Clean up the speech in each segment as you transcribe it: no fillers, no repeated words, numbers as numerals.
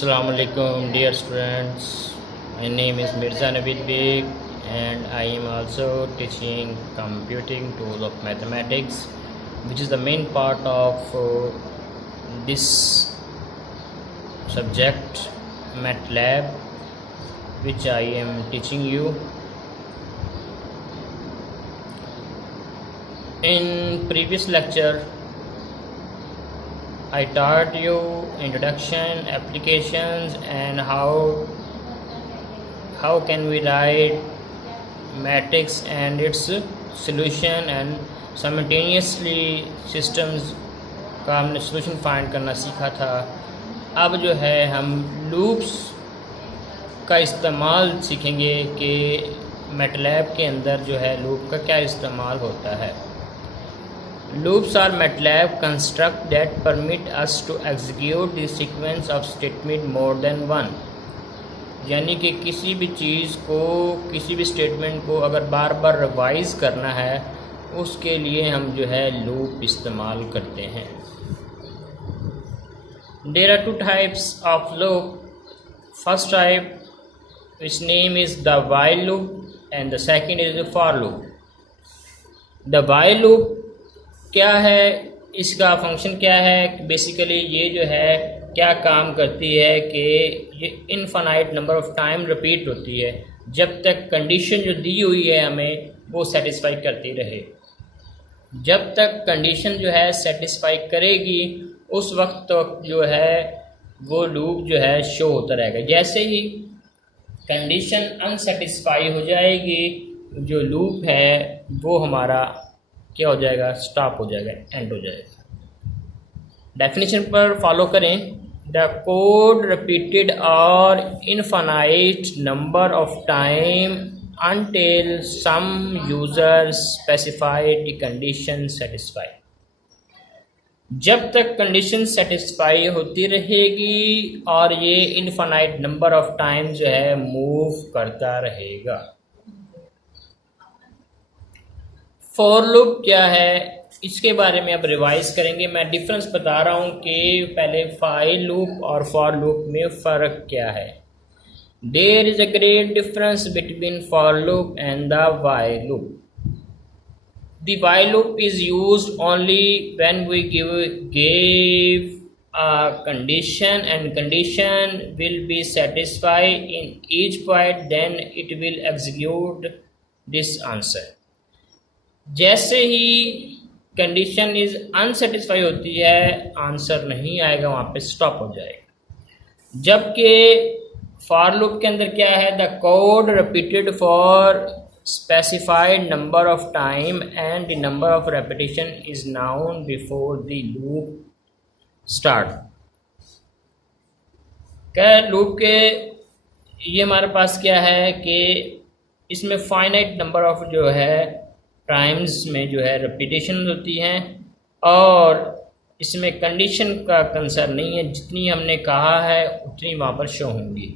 Assalamu alaikum dear students. My name is Mirza Naveed Beg and I am also teaching computing tools of mathematics, which is the main part of this subject MATLAB, which I am teaching you. In previous lecture I taught you introduction, applications, and how can we write matrix and its solution, and simultaneously systems का हमने solution find करना सीखा था। अब जो है हम loops का इस्तेमाल सीखेंगे कि MATLAB के अंदर जो है loop का क्या इस्तेमाल होता है। Loops are MATLAB construct that permit us to execute the sequence of statement more than one। यानी कि किसी भी चीज़ को, किसी भी स्टेटमेंट को अगर बार बार रिवाइज करना है उसके लिए हम जो है लूप इस्तेमाल करते हैं। There are two types of loop. First type, its name is the while loop and the second is the for loop. The while loop क्या है, इसका फंक्शन क्या है, बेसिकली ये जो है क्या काम करती है कि ये infinite number of time repeat होती है जब तक कंडीशन जो दी हुई है हमें वो सेटिस्फाई करती रहे। जब तक कंडीशन जो है सेटिस्फाई करेगी उस वक्त तो जो है वो लूप जो है शो होता रहेगा। जैसे ही कंडीशन अनसेटिस्फाई हो जाएगी जो लूप है वो हमारा क्या हो जाएगा, स्टॉप हो जाएगा, एंड हो जाएगा। डेफिनेशन पर फॉलो करें। द कोड रिपीटेड और infinite number of time until some user specified the condition satisfy. जब तक कंडीशन सेटिस्फाई होती रहेगी और ये इनफाइनाइट नंबर ऑफ टाइम जो है मूव करता रहेगा। फॉर लूप क्या है इसके बारे में अब रिवाइज करेंगे। मैं डिफरेंस बता रहा हूँ कि पहले फाइल लूप और फॉर लूप में फ़र्क क्या है। There is a great difference between for loop and the while loop. The while loop is used only when we give a condition and condition will be satisfied in each point, then it will execute this answer। जैसे ही condition is unsatisfy होती है answer नहीं आएगा, वहाँ पे stop हो जाएगा। जबकि फॉर लूप के अंदर क्या है, the code repeated for specified number of time and the number of repetition is noun before the loop start. क्या लूप के ये हमारे पास क्या है कि इसमें फाइनाइट नंबर ऑफ जो है टाइम्स में जो है रिपीटेशन होती हैं और इसमें कंडीशन का कंसर्न नहीं है। जितनी हमने कहा है उतनी वहाँ पर शो होंगी।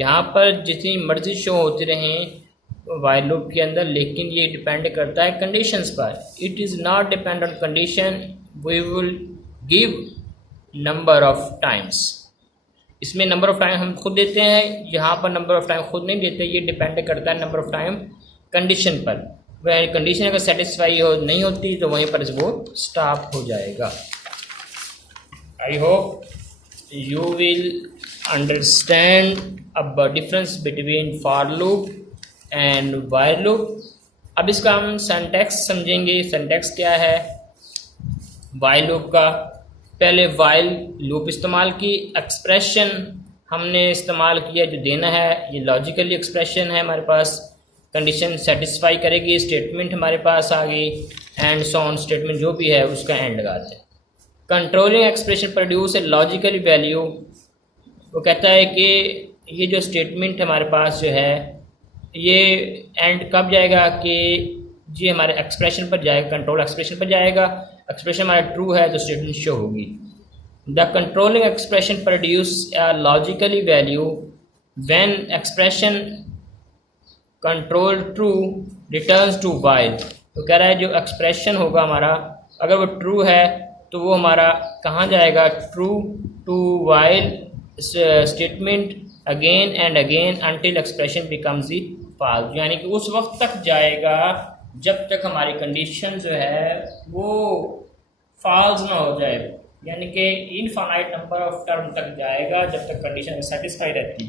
यहाँ पर जितनी मर्जी शो होती रहें व्हाइल लूप के अंदर, लेकिन ये डिपेंड करता है कंडीशंस पर। It is not depend on condition, we will give number of times. इसमें नंबर ऑफ टाइम हम खुद देते हैं, यहाँ पर नंबर ऑफ टाइम खुद नहीं देते, ये डिपेंड करता है नंबर ऑफ टाइम कंडीशन पर। वह कंडीशन अगर सेटिस्फाई नहीं होती तो वहीं पर वो स्टॉप हो जाएगा। I hope you will understand अब difference between for loop and while loop. अब इसका हम सिंटैक्स समझेंगे। सिंटैक्स क्या है व्हाइल लूप का। पहले व्हाइल लूप इस्तेमाल की, एक्सप्रेशन हमने इस्तेमाल किया जो देना है, ये लॉजिकली एक्सप्रेशन है हमारे पास। कंडीशन सेटिस्फाई करेगी, स्टेटमेंट हमारे पास आ गई, एंड सो ऑन स्टेटमेंट जो भी है उसका एंड लगाते हैं। Controlling expression produce a logical value. वो कहता है कि ये जो स्टेटमेंट हमारे पास जो है ये एंड कब जाएगा कि ये हमारे एक्सप्रेशन पर जाएगा, कंट्रोल एक्सप्रेशन पर जाएगा। एक्सप्रेशन हमारा ट्रू है तो स्टेटमेंट शो होगी। The controlling expression produce a logically value when expression control true returns to while. तो कह रहा है जो एक्सप्रेशन होगा हमारा अगर वो ट्रू है तो वो हमारा कहाँ जाएगा, true to while statement again and again until expression becomes the false, यानी कि उस वक्त तक जाएगा जब तक हमारी कंडीशन जो है वो फॉल्स ना हो जाए, यानी कि इनफाइनाइट नंबर ऑफ टर्म तक जाएगा जब तक कंडीशन सेटिस्फाई रहती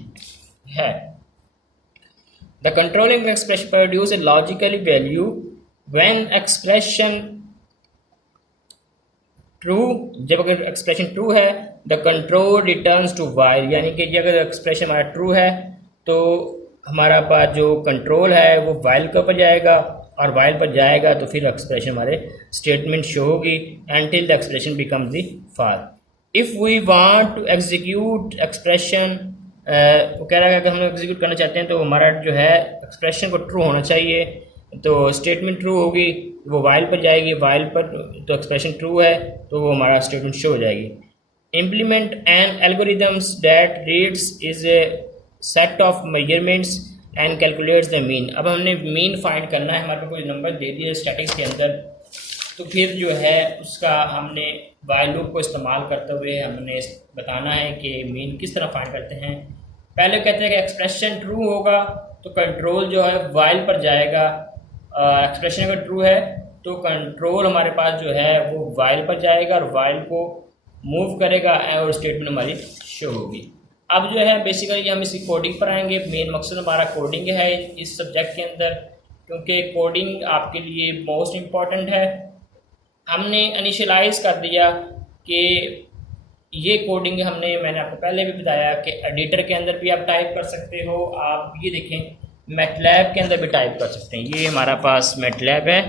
है। The controlling expression produce a logically value when expression true, जब अगर एक्सप्रेशन ट्रू है the control returns to while, यानी कि अगर एक्सप्रेशन हमारा ट्रू है तो हमारा पास जो कंट्रोल है वो वाइल के ऊपर जाएगा, और वाइल पर जाएगा तो फिर एक्सप्रेशन हमारे स्टेटमेंट शो होगी until the expression becomes the false. If we want to execute expression, वो कह रहा है कि हम लोग एग्जीक्यूट करना चाहते हैं तो हमारा जो है एक्सप्रेशन को ट्रू होना चाहिए, तो स्टेटमेंट ट्रू होगी वो वाइल पर जाएगी, वाइल पर तो एक्सप्रेशन ट्रू है तो वो हमारा स्टेटमेंट शो हो जाएगी। Implement an algorithms that reads is a set of measurements and calculates the mean. अब हमने मीन फाइंड करना है, हमारे को कोई नंबर दे दिया स्टैटिक्स के अंदर, तो फिर जो है उसका हमने वाइल लूप को इस्तेमाल करते हुए हमने बताना है कि मीन किस तरह फाइंड करते हैं। पहले कहते हैं कि एक्सप्रेशन ट्रू होगा तो कंट्रोल जो है वाइल पर जाएगा, एक्सप्रेशन अगर ट्रू है तो कंट्रोल हमारे पास जो है वो वाइल पर जाएगा और वाइल को मूव करेगा और स्टेटमेंट हमारी शो होगी। अब जो है बेसिकली हम इसकी कोडिंग पर आएंगे। मेन मकसद हमारा कोडिंग है इस सब्जेक्ट के अंदर, क्योंकि कोडिंग आपके लिए मोस्ट इम्पॉर्टेंट है। हमने इनिशियलाइज कर दिया कि ये कोडिंग मैंने आपको पहले भी बताया कि एडिटर के अंदर भी आप टाइप कर सकते हो, आप ये देखें मैटलैब के अंदर भी टाइप कर सकते हैं। ये हमारा पास मैटलैब है,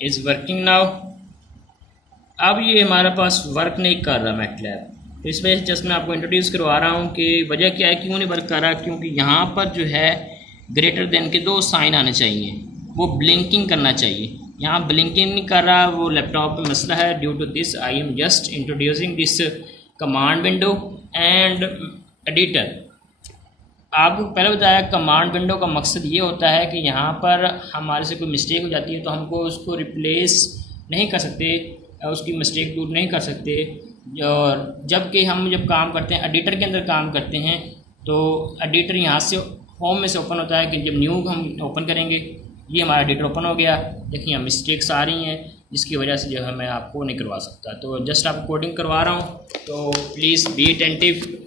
इज़ वर्किंग नाउ। अब ये हमारे पास वर्क नहीं कर रहा मैटलैब, तो इस वजह से जस्ट मैं आपको इंट्रोड्यूस करवा रहा हूँ कि वजह क्या है, क्यों नहीं वर्क कर रहा। क्योंकि यहाँ पर जो है ग्रेटर देन के 2 साइन आने चाहिए, वो ब्लिंकिंग करना चाहिए। यहाँ ब्लिंकिंग नहीं कर रहा, वो लैपटॉप पे मसला है। Due to this I am just introducing this command window and editor. आपको पहले बताया कमांड विंडो का मकसद ये होता है कि यहाँ पर हमारे से कोई मिस्टेक हो जाती है तो हमको उसको रिप्लेस नहीं कर सकते, उसकी मिस्टेक दूर नहीं कर सकते। और जबकि हम जब काम करते हैं एडिटर के अंदर काम करते हैं तो एडिटर यहाँ से होम में से ओपन होता है कि जब न्यू हम ओपन करेंगे ये हमारा एडिटर ओपन हो गया। देखिए यहाँ मिस्टेक्स आ रही हैं जिसकी वजह से जो है मैं आपको नहीं करवा सकता, तो जस्ट आपको कोडिंग करवा रहा हूँ, तो प्लीज़ बी अटेंटिव।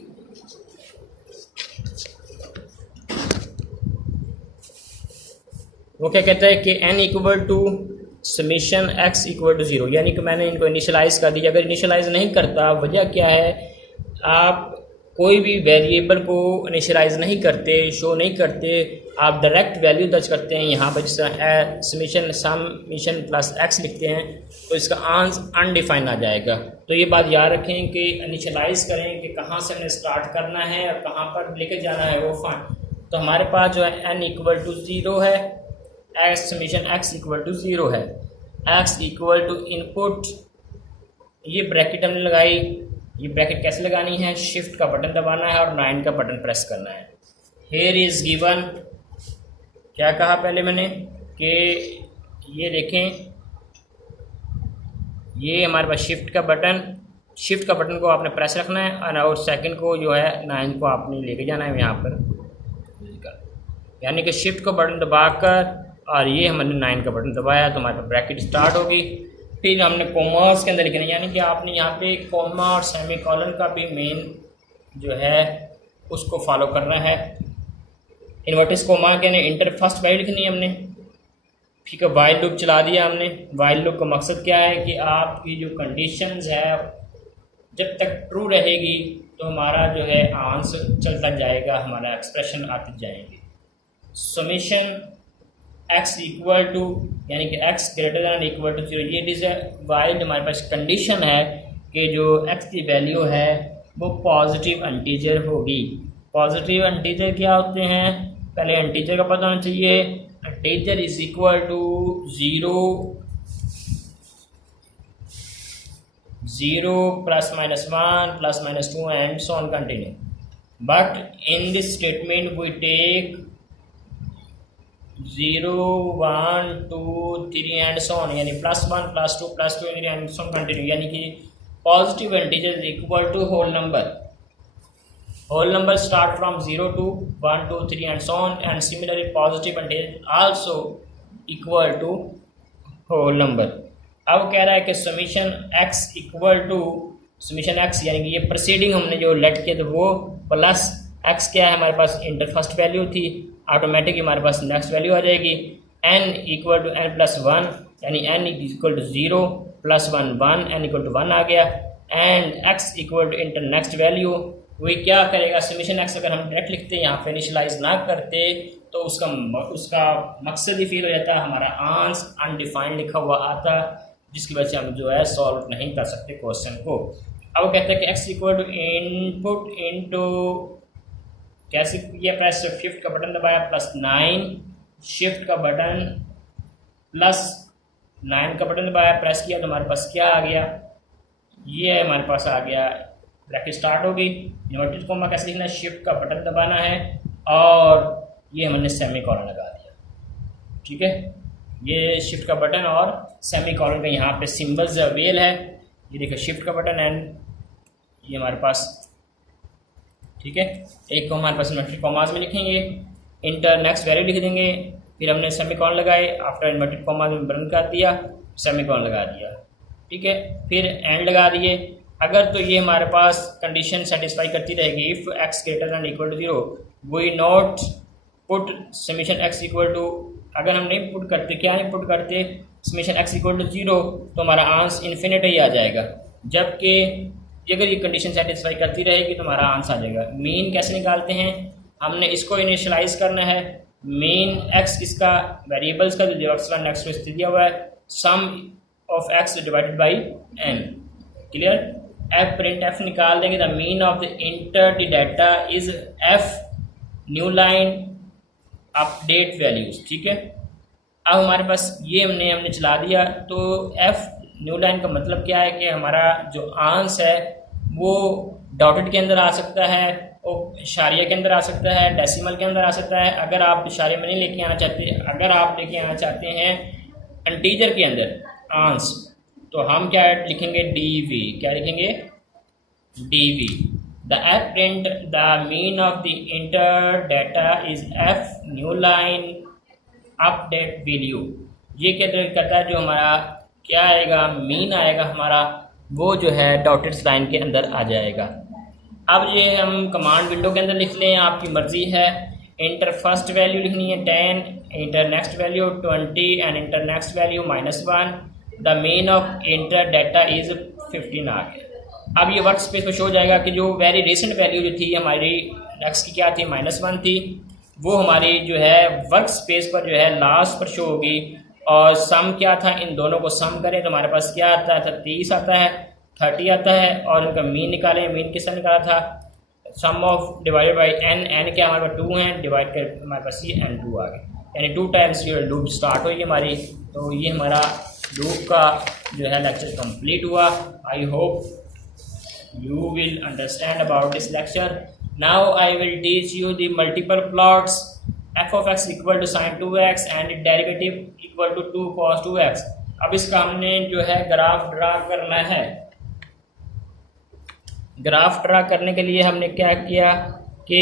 वो क्या कहता है कि n equal to summation x equal to 0, यानी कि मैंने इनको इनिशियलाइज़ कर दिया। अगर इनिशियलाइज़ नहीं करता, वजह क्या है, आप कोई भी वेरिएबल को इनिशियलाइज़ नहीं करते, शो नहीं करते, आप डायरेक्ट वैल्यू दर्ज करते हैं। यहाँ पर जिस तरह समीशन प्लस x लिखते हैं तो इसका आंसर अनडिफाइन आ जाएगा। तो ये बात याद रखें कि इनिशियलाइज़ करें कि कहाँ से हमने स्टार्ट करना है और कहाँ पर लेकर जाना है वो फाइन। तो हमारे पास जो है n इक्वल टू 0 है, समीशन x इक्वल टू 0 है, x इक्वल टू इनपुट, ये ब्रैकेट हमने लगाई। ये ब्रैकेट कैसे लगानी है, शिफ्ट का बटन दबाना है और 9 का बटन प्रेस करना है। हेयर इज़ गिवन, क्या कहा पहले मैंने कि ये देखें, ये हमारे पास शिफ्ट का बटन को आपने प्रेस रखना है और सेकंड को जो है 9 को आपने लेके जाना है यहाँ पर, यानी कि शिफ्ट को बटन दबाकर और ये हमने 9 का बटन दबाया तो हमारे पास ब्रैकेट स्टार्ट होगी। फिर हमने कॉमर्स के अंदर लिखना है, यानी कि आपने यहाँ पे कॉमा और सेमी कॉलन का भी मेन जो है उसको फॉलो करना है। इन्वर्टिस कॉमा के इंटर फर्स्ट वैल्यू लिखनी है हमने। ठीक है, वाइल लूप चला दिया हमने। वाइल लूप का मकसद क्या है कि आपकी जो कंडीशंस है जब तक ट्रू रहेगी तो हमारा जो है आंसर चलता जाएगा, हमारा एक्सप्रेशन आते जाएंगे। समीशन x इक्वल टू, यानी कि x greater than equal to 0, ये इज वाइल हमारे पास कंडीशन है कि जो x की वैल्यू है वो पॉजिटिव इंटीजर होगी। पॉजिटिव इंटीजर क्या होते हैं, पहले इंटीजर का पता होना चाहिए। Integer is equal to 0 plus minus 1 plus minus 2 and so on continue. But in this statement we take 0 1 2 3 and so on, यानी +1 +2 +2 एंड सो ऑन कंटिन्यू, यानी कि positive integer is equal to whole number. Whole numbers start from 0 to 1, 2, 3 and so on, and similarly positive integers also equal to whole number. अब कह रहा है कि summation x equal to summation x यानी कि ये प्रोसीडिंग हमने जो लेट किया था वो प्लस x क्या है हमारे पास इंटर फर्स्ट वैल्यू थी, ऑटोमेटिक हमारे पास नेक्स्ट वैल्यू आ जाएगी. n equal to n plus one यानी n equal to 0 plus 1 1 n equal to 1 आ गया. And x equal to enter next value वही क्या करेगा समीशन एक्स अगर हम डायरेक्ट लिखते हैं यहाँ पे इनिशियलाइज ना करते तो उसका मकसद ही फेल हो जाता है, हमारा आंसर अनडिफाइंड लिखा हुआ आता जिसकी वजह से हम जो है सॉल्व नहीं कर सकते क्वेश्चन को. अब कहते हैं कि X equal to input into कैसे किया, प्रेस शिफ्ट का बटन दबाया प्लस 9, शिफ्ट का बटन प्लस 9 का बटन दबाया प्रेस किया तो हमारे पास क्या आ गया, ये हमारे पास आ गया ब्रैकेट स्टार्ट होगी. इन्वर्टेड कॉमा कैसे लिखना है, शिफ्ट का बटन दबाना है और ये हमने सेमी कॉलन लगा दिया. ठीक है, ये शिफ्ट का बटन और सेमी कॉलन का यहाँ पे सिंबल्स अवेल है. ये देखिए शिफ्ट का बटन एंड ये हमारे पास. ठीक है, एक को हमारे पास इन्वर्टेड कॉमास में लिखेंगे, इंटर नेक्स्ट वैल्यू लिख देंगे, फिर हमने सेमी कॉलन लगाए, आफ्टर इन्वर्टेड कॉमास में बटन कर दिया, सेमी कॉलन लगा दिया. ठीक है, फिर एंड लगा दिए. अगर तो ये हमारे पास कंडीशन सेटिस्फाई करती रहेगी, if X greater than equal to 0 we not put summation X equal to, अगर हम नहीं पुट करते, क्या नहीं पुट करते समीशन एक्स इक्वल टू 0 तो हमारा आंसर इन्फिनिट ही आ जाएगा. जबकि अगर ये कंडीशन सेटिस्फाई करती रहेगी तो हमारा आंसर आ जाएगा. मीन कैसे निकालते हैं, हमने इसको इनिशियलाइज करना है. मीन एक्स इसका वेरिएबल्स का जो एक्स नेक्स्ट में दिया हुआ है, sum of X divided by N. Clear, F print F निकाल देंगे. The mean of the inter data is F new line update values. ठीक है, अब हमारे पास ये हमने चला दिया तो एफ न्यू लाइन का मतलब क्या है कि हमारा जो आंसर है वो डॉटेड के अंदर आ सकता है और इशारिया के अंदर आ सकता है, डेसिमल के अंदर आ सकता है. अगर आप इशारे में नहीं लेके आना चाहते, अगर आप लेके आना चाहते हैं इंटीजर के अंदर आंसर तो हम क्या लिखेंगे, डीवी. क्या लिखेंगे, DV. The F print the mean of the inter data is F new line update value. ये क्या करता है, जो हमारा क्या आएगा मीन आएगा हमारा वो जो है डॉटेड लाइन के अंदर आ जाएगा. अब ये हम कमांड विंडो के अंदर लिख लें, आपकी मर्जी है. इंटर फर्स्ट वैल्यू लिखनी है 10, inter next value 20 and inter next value -1. The mean of inter data is 15 आ गया. अब ये वर्क स्पेस में शो हो जाएगा कि जो वेरी रिसेंट वैल्यू जो थी हमारी नेक्स्ट की क्या थी, -1 थी, वो हमारी जो है वर्क स्पेस पर जो है लास्ट पर शो होगी. और सम क्या था, इन दोनों को सम करें तो हमारे पास क्या आता है, 30 आता है, 30 आता है. और इनका मीन निकालें, मीन किसका निकाला था, सम ऑफ डिवाइडेड बाई n क्या हमारे पास 2 हैं, डिवाइड कर हमारे पास ये n2 आ गया. यानी 2 टाइम्स जो लूप स्टार्ट होगी हमारी. तो ये हमारा लूप का जो है लेक्चर कंप्लीट हुआ. I hope you will understand about this lecture. Now I will teach you the multiple plots. F of X equal to sine 2x and derivative equal to 2 cos 2x. अब इसका हमने जो है graph draw करना है. Graph draw करने के लिए हमने क्या किया कि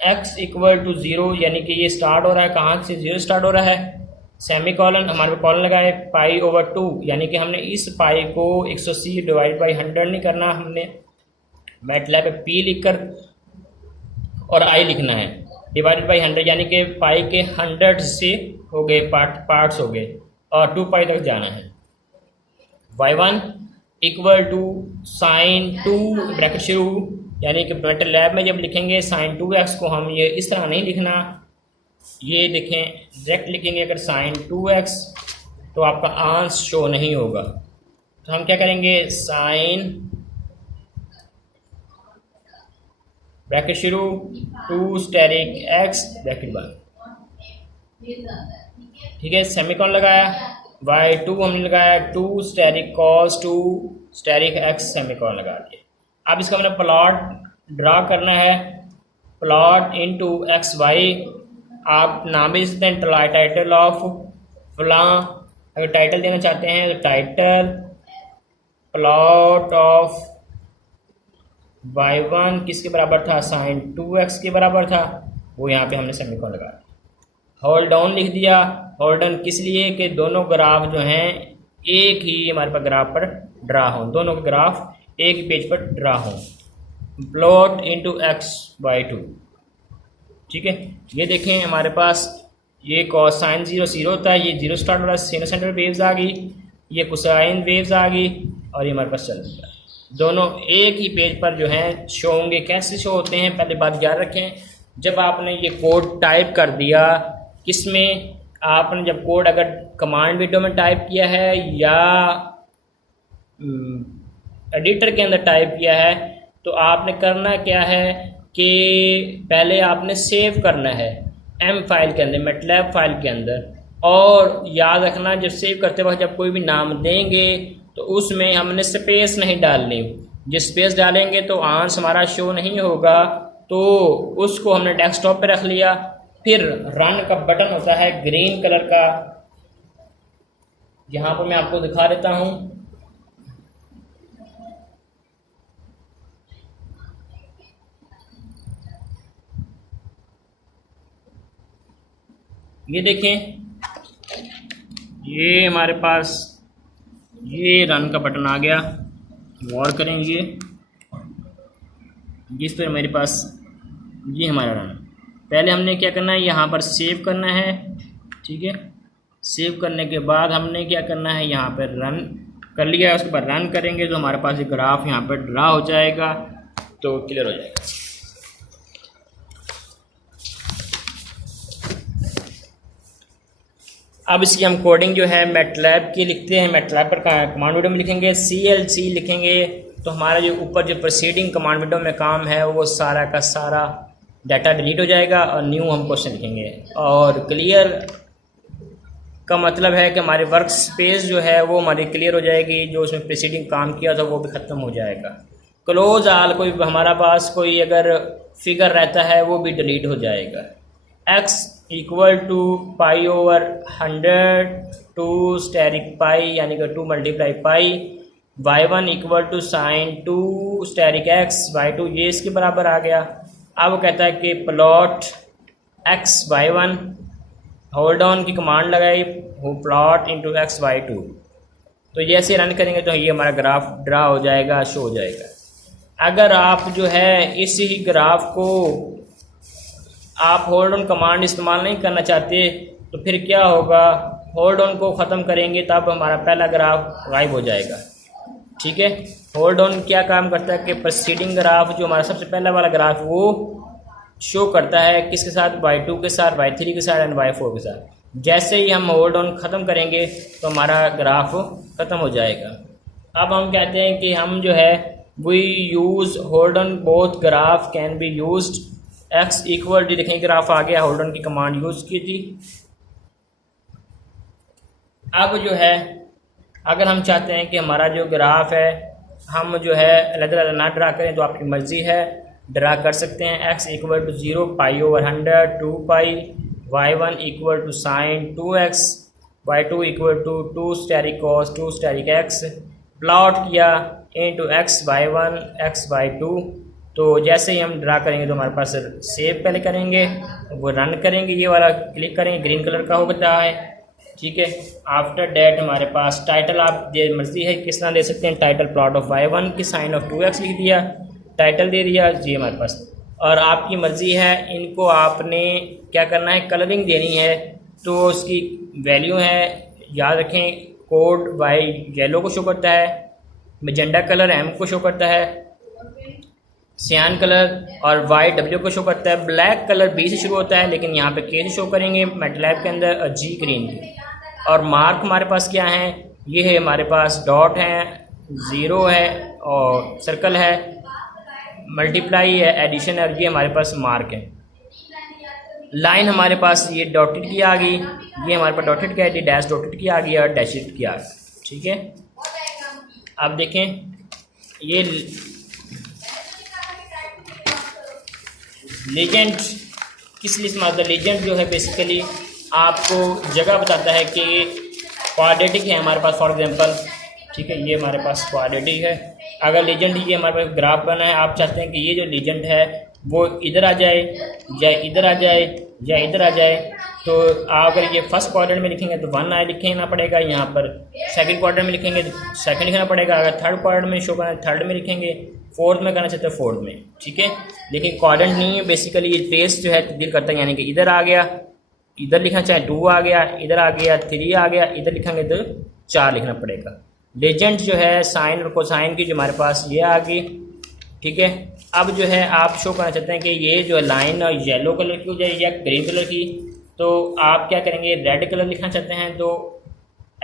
x इक्वल टू 0 यानी कि ये स्टार्ट हो रहा है, कहाँ से 0 स्टार्ट हो रहा है, सेमी कॉलन, हमारे पे कॉलन लगाए π/2 यानी कि हमने इस पाई को 180 डिवाइड बाई 100 नहीं करना, हमने मैटलैब पे p लिख कर और i लिखना है, डिवाइडेड बाई 100 यानी कि पाई के 100 से हो गए पार्ट्स हो गए और 2 पाई तक जाना है. y1 equal to sine 2 bracket शुरू यानी कि मेटल लैब में जब लिखेंगे साइन 2x को हम ये इस तरह नहीं लिखना, ये देखें डायरेक्ट लिखेंगे. अगर साइन 2x तो आपका आंसर शो नहीं होगा, तो हम क्या करेंगे, साइन ब्रैकेट शुरू 2 स्टेरिक x ब्रैकेट बंद. ठीक है, सेमीकोलन लगाया, y2 हमने लगाया 2 asterisk cos 2 asterisk x semicolon लगा दिया. अब इसका हमने प्लॉट ड्रा करना है, प्लॉट इनटू एक्स वाई. आप नाम भी देते हैं टाइटल ऑफ फलां. अगर टाइटल देना चाहते हैं तो टाइटल प्लॉट ऑफ y1 किसके बराबर था, साइन 2x के बराबर था, वो यहाँ पे हमने सेमीकोलन लगा। होल्ड डाउन लिख दिया। होल्ड डाउन किस लिए कि दोनों ग्राफ जो हैं एक ही हमारे पास ग्राफ पर ड्रा हों, दोनों के ग्राफ एक ही पेज पर ड्रा हों। प्लॉट इंटू x/2, ठीक है। ये देखें हमारे पास ये कॉस साइन 0 0 होता है, ये 0 स्टार्ट हो रहा है, साइनोसॉइडल वेव्स आ गई, ये कोसाइन वेव्स आ गई और ये हमारे पास चल गया। दोनों एक ही पेज पर जो हैं शो होंगे। कैसे शो होते हैं, पहले बात याद रखें, जब आपने ये कोड टाइप कर दिया, किसमें आपने जब कोड अगर कमांड विंडो में टाइप किया है या एडिटर के अंदर टाइप किया है, तो आपने करना क्या है कि पहले आपने सेव करना है एम फाइल के अंदर, मैटलैब फाइल के अंदर। और याद रखना जब सेव करते वक्त जब कोई भी नाम देंगे तो उसमें हमने स्पेस नहीं डालनी। जब स्पेस डालेंगे तो आंस हमारा शो नहीं होगा, तो उसको हमने डेस्कटॉप पे रख लिया। फिर रन का बटन होता है ग्रीन कलर का, यहाँ पर मैं आपको दिखा देता हूँ। ये देखें, ये हमारे पास ये रन का बटन आ गया। गौर करें, ये जिस पर मेरे पास ये हमारा रन। पहले हमने क्या करना है, यहाँ पर सेव करना है, ठीक है। सेव करने के बाद हमने क्या करना है, यहाँ पर रन कर लिया, उसके बाद रन करेंगे तो हमारे पास ये ग्राफ यहाँ पर ड्रा हो जाएगा, तो क्लियर हो जाएगा। अब इसकी हम कोडिंग जो है मैटलैब की लिखते हैं। मैटलैब पर कमांड विंडो में लिखेंगे CLC लिखेंगे, तो हमारा जो ऊपर जो प्रोसीडिंग कमांड विंडो में काम है वो सारा का सारा डाटा डिलीट हो जाएगा और न्यू हम क्वेश्चन लिखेंगे। और क्लियर का मतलब है कि हमारे वर्क स्पेस जो है वो हमारी क्लियर हो जाएगी, जो उसमें प्रोसीडिंग काम किया था वो भी ख़त्म हो जाएगा। क्लोज आल, कोई हमारा पास कोई अगर फिगर रहता है वो भी डिलीट हो जाएगा। x equal to π/100 to asterisk pi, यानी कि 2 multiply pi. y1 equal to sine 2 asterisk x, y2 ये इसके बराबर आ गया। अब वो कहता है कि प्लॉट x/y1, होल्ड ऑन की कमांड लगाई, वो प्लॉट इंटू x/y2। तो जैसे रन करेंगे तो ये हमारा ग्राफ ड्रा हो जाएगा, शो हो जाएगा। अगर आप जो है इसी ग्राफ को आप होल्ड ऑन कमांड इस्तेमाल नहीं करना चाहते तो फिर क्या होगा, होल्ड ऑन को ख़त्म करेंगे तब हमारा पहला ग्राफ गायब हो जाएगा, ठीक है। होल्ड ऑन क्या काम करता है कि प्रोसीडिंग ग्राफ जो हमारा सबसे पहला वाला ग्राफ वो शो करता है किसके साथ, y2 के साथ, y3 के साथ एंड y4 के साथ। जैसे ही हम होल्ड ऑन ख़त्म करेंगे तो हमारा ग्राफ ख़त्म हो जाएगा। अब हम कहते हैं कि हम जो है we use hold on both graph can be used. x equal to देखें ग्राफ आ गया, होल्ड ऑन की कमांड यूज़ की थी। अब जो है अगर हम चाहते हैं कि हमारा जो ग्राफ है हम जो है अलग-अलग ना ड्रा करें तो आपकी मर्ज़ी है, ड्रा कर सकते हैं। x equal to 0 π/100 2 pi, y1 equal to sine 2x, y2 equal to 2 asterisk cos 2 asterisk x। Plot किया इंटू x/1 x/2। तो जैसे ही हम ड्रा करेंगे तो हमारे पास सेव पहले करेंगे, वो रन करेंगे, ये वाला क्लिक करेंगे, ग्रीन कलर का होता है, ठीक है। आफ्टर डैट हमारे पास टाइटल आप दे मर्जी है किस तरह दे सकते हैं। टाइटल प्लॉट ऑफ y1 की साइन ऑफ 2x लिख दिया, टाइटल दे दिया जी हमारे पास। और आपकी मर्ज़ी है इनको आपने क्या करना है, कलरिंग देनी है। तो उसकी वैल्यू है, याद रखें, कोड y येलो को शो करता है, मैजेंडा कलर m को शो करता है, सियान कलर और वाई डब्ल्यू को शो करता है, ब्लैक कलर बी से शुरू होता है लेकिन यहाँ पे के से शो करेंगे मैटलैब के अंदर, और जी ग्रीन की। और मार्क हमारे पास क्या है, ये है हमारे पास डॉट है, ज़ीरो है और सर्कल है, मल्टीप्लाई है, एडिशन है, और ये हमारे पास मार्क है। लाइन हमारे पास ये डॉटेड की आ गई, ये हमारे पास डॉटेड की आ गई, डैश डॉटेड की आ गई और डैशेड की आ गई, ठीक है। अब देखें ये लीजेंड किस लिए इस्तेमाल होता है। लीजेंड जो है बेसिकली आपको जगह बताता है कि क्वाड्रेटिक है हमारे पास फॉर एग्जांपल, ठीक है, ये हमारे पास क्वालिटी है। अगर लीजेंड, ये हमारे पास ग्राफ बना है, आप चाहते हैं कि ये जो लीजेंड है वो इधर आ जाए या इधर आ जाए या इधर आ जाए, तो अगर ये फर्स्ट क्वाड्रेंट में लिखेंगे तो 1 लिखना पड़ेगा, यहाँ पर सेकंड क्वाड्रेंट में लिखेंगे तो सेकंड लिखना पड़ेगा, अगर थर्ड क्वाड्रेंट में शो करना है थर्ड में लिखेंगे, फोर्थ में करना चाहते हैं फोर्थ में, ठीक है। लेकिन क्वाड्रेंट नहीं है, बेसिकली ये ट्रेस जो है तब्दील करता है, यानी कि इधर आ गया, इधर लिखना चाहे 2 आ गया, इधर आ गया 3 आ गया, इधर लिखेंगे तो 4 लिखना पड़ेगा। लेजेंड जो है साइन और कोसाइन की जो हमारे पास ये आ गई, ठीक है। अब जो है आप शो करना चाहते हैं कि ये जो लाइन और येलो कलर की हो जाए या ग्रीन कलर की, तो आप क्या करेंगे, रेड कलर लिखना चाहते हैं तो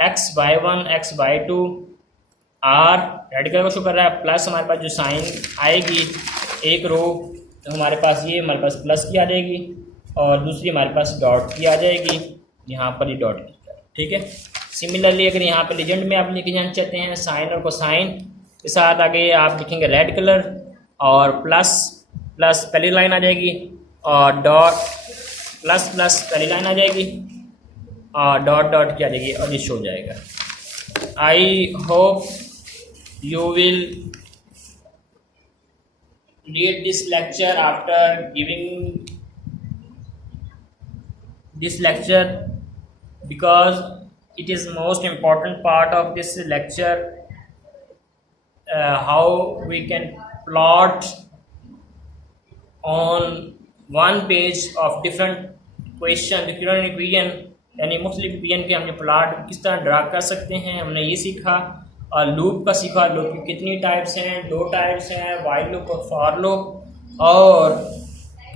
x/1 x/2 r red colour को शो कर रहा है, प्लस हमारे पास जो साइन आएगी एक रो, तो हमारे पास ये हमारे पास प्लस की आ जाएगी और दूसरी हमारे पास डॉट की आ जाएगी, यहाँ पर ये डॉट की, ठीक है। सिमिलरली अगर यहाँ पर लीजेंड में आप लिखे जाना चाहते हैं साइन और कोसाइन के साथ, आगे आप लिखेंगे रेड कलर और प्लस प्लस पहली लाइन आ जाएगी और डॉट प्लस प्लस पहली लाइन आ जाएगी और डॉट डॉट की आ जाएगी और ये शो हो जाएगा। I hope you will read this lecture after giving this lecture, because it is most important part of this lecture, how we can plot on one page of different question, different equation, यानी मुख्तलिफ equation के हमने plot किस तरह draw कर सकते हैं, हमने ये सीखा। और लूप का सीखा, लूप की कितनी टाइप्स हैं, 2 टाइप्स हैं, वाइल लूप और फॉर लूप। और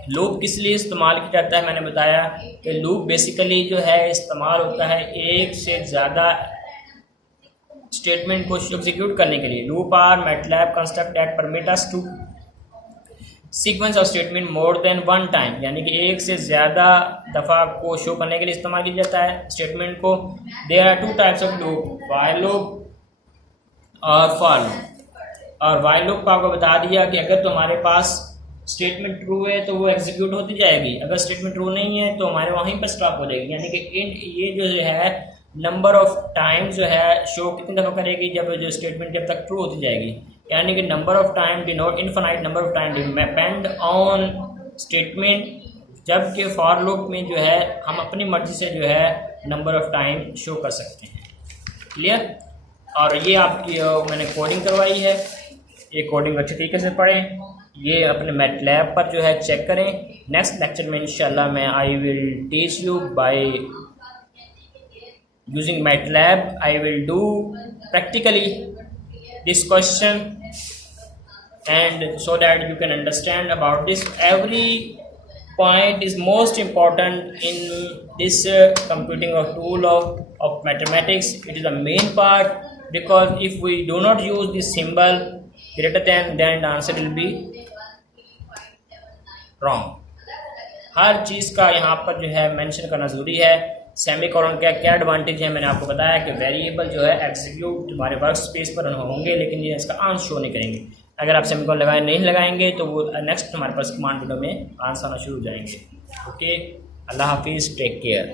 लूप किस लिए इस्तेमाल किया जाता है, मैंने बताया कि लूप बेसिकली जो है इस्तेमाल होता है एक से ज़्यादा स्टेटमेंट को एग्जीक्यूट करने के लिए। Loop are MATLAB construct that permit us to sequence of statement more than 1 time, यानी कि एक से ज़्यादा दफ़ा को शो करने के लिए इस्तेमाल किया जाता है स्टेटमेंट को। There are 2 types of loop, while loop और फॉर लूप। और वाइल लूप को आपको बता दिया कि अगर तो हमारे पास स्टेटमेंट ट्रू है तो वो एग्जीक्यूट होती जाएगी, अगर स्टेटमेंट ट्रू नहीं है तो हमारे वहीं पर स्टॉप हो जाएगी, यानी कि ये जो है नंबर ऑफ टाइम जो है शो कितनी दफ़ा करेगी, जब जो स्टेटमेंट जब तक ट्रू होती जाएगी, यानी कि number of time denote infinite number of time depend on statement. जबकि फॉर लूप में जो है हम अपनी मर्जी से जो है नंबर ऑफ टाइम शो कर सकते हैं। क्लियर? और ये आपकी मैंने कोडिंग करवाई है, ये कोडिंग अच्छे तरीके से पढ़ें, ये अपने मैटलैब पर जो है चेक करें। नेक्स्ट लेक्चर में इंशाल्लाह मैं आई will teach you by using MATLAB, I will do practically this question and so that you can understand about this. Every point is most important in this computing of tool of mathematics. It is the main part, because if we do not use this symbol greater than, then the answer will be wrong. हर चीज़ का यहाँ पर जो है mention करना ज़रूरी है। Semicolon का क्या एडवांटेज है, मैंने आपको बताया कि वेरिएबल जो है एग्जीक्यूट हमारे वर्क स्पेस पर होंगे, लेकिन ये इसका आंसर शो नहीं करेंगे। अगर आप सेमीकोलन नहीं लगाएंगे तो वो नेक्स्ट हमारे पास कमांड विंडो में आंसर आना शुरू हो जाएंगे। ओके, अल्लाह हाफिज़, टेक केयर।